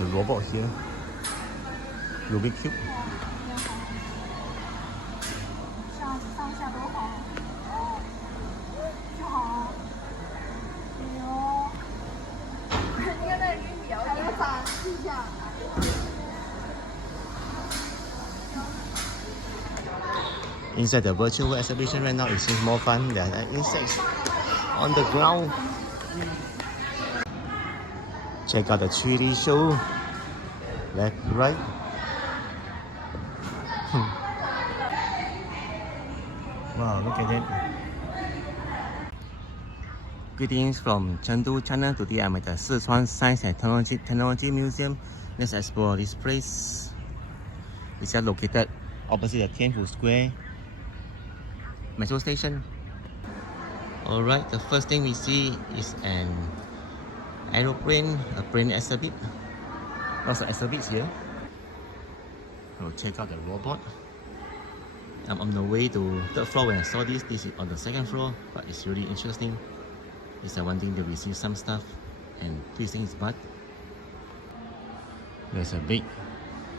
There's a robot here. Rubik Cube. Inside the virtual exhibition right now, it seems more fun. There are insects on the ground. Check out the 3D show. Left, right. Wow, look at it. Greetings from Chengdu, China. Today I'm at the Sichuan Science and Technology Museum. Let's explore this place. It's just located opposite the Tianfu Square metro station. Alright, the first thing we see is an aeroplane, a plane exhibit. Lots of exhibits here. We'll check out the robot. I'm on the way to third floor when I saw this. This is on the second floor, but it's really interesting. It's one thing to receive some stuff and twisting its butt. There's a big,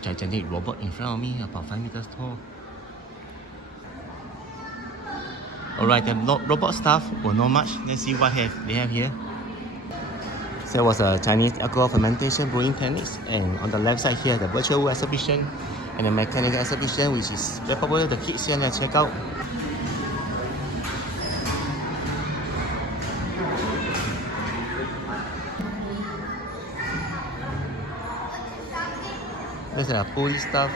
gigantic robot in front of me, about 5 meters tall. Alright, the robot staff will know much. Let's see what they have here. So there was a Chinese alcohol fermentation brewing techniques, and on the left side here, the virtual exhibition and the mechanical exhibition, which is very popular. The kids here, let's check out. There's a pulley stuff.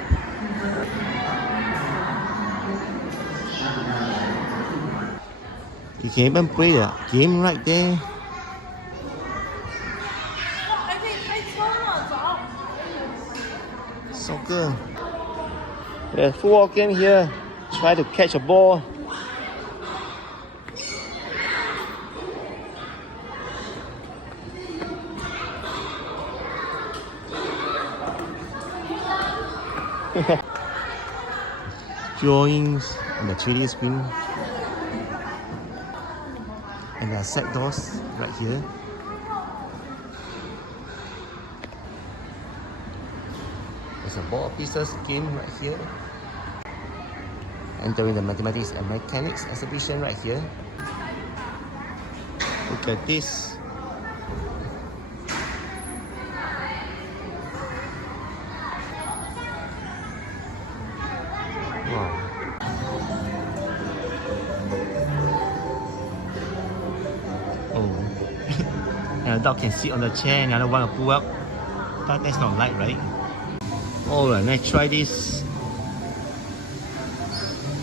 You can even play the game right there. Soccer. There's a football game here. Try to catch a ball. Drawings on the 3D screen. And there are set doors right here. There's a ball pieces game right here. Entering the mathematics and mechanics exhibition right here. Look at this. Wow. And a dog can sit on the chair, another one will pull up. But that's not light, right? Alright, let's try this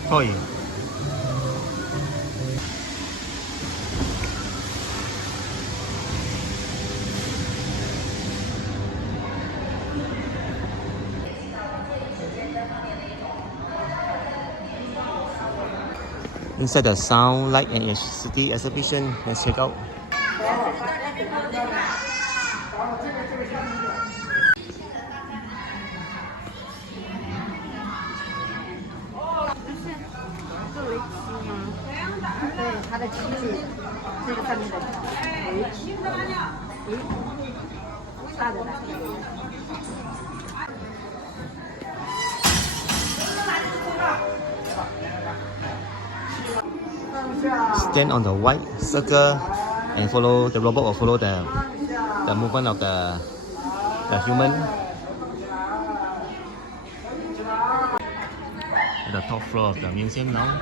toy. Inside the sound, light and electricity exhibition, let's check out. Stand on the white circle and follow the robot will follow the movement of the human. At the top floor of the museum now.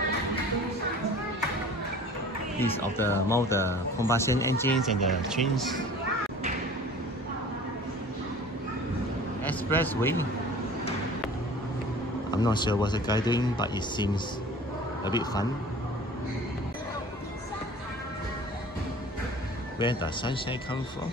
These of the more the combustion engines and the trains. Expressway. I'm not sure what the guy doing, but it seems a bit fun. Where does sunshine come from?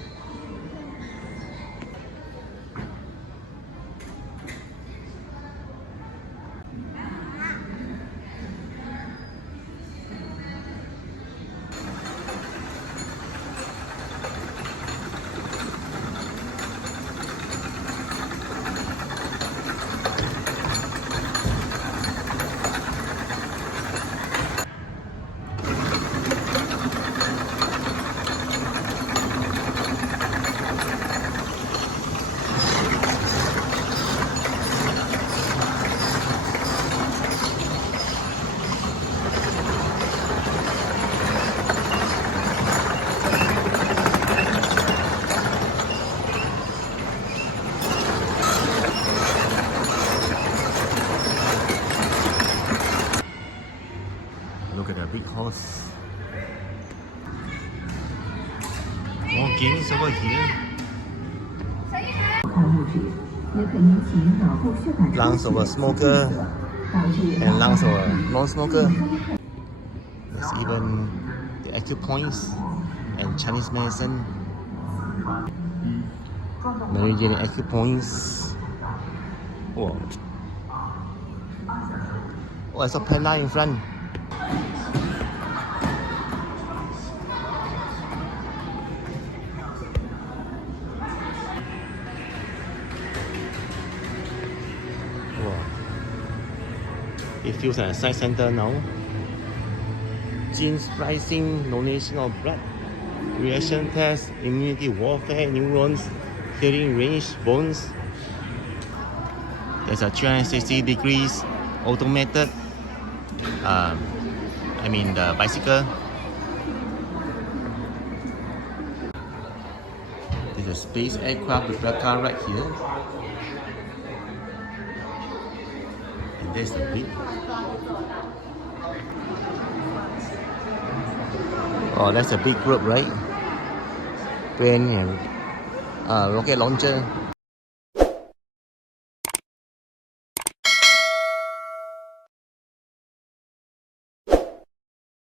over here. Lungs of a smoker and lungs of a non-smoker. There's even the acupoints and Chinese medicine. Meridian acupoints. Whoa. Oh, I saw panda in front. It feels like a science center now. Gene splicing, donation of blood, reaction test, immunity warfare, neurons, hearing range, bones. There's a 360 degrees automated, the bicycle. There's a space aircraft replica right here. And there's the big. Oh, that's a big group, right? Plane and rocket launcher.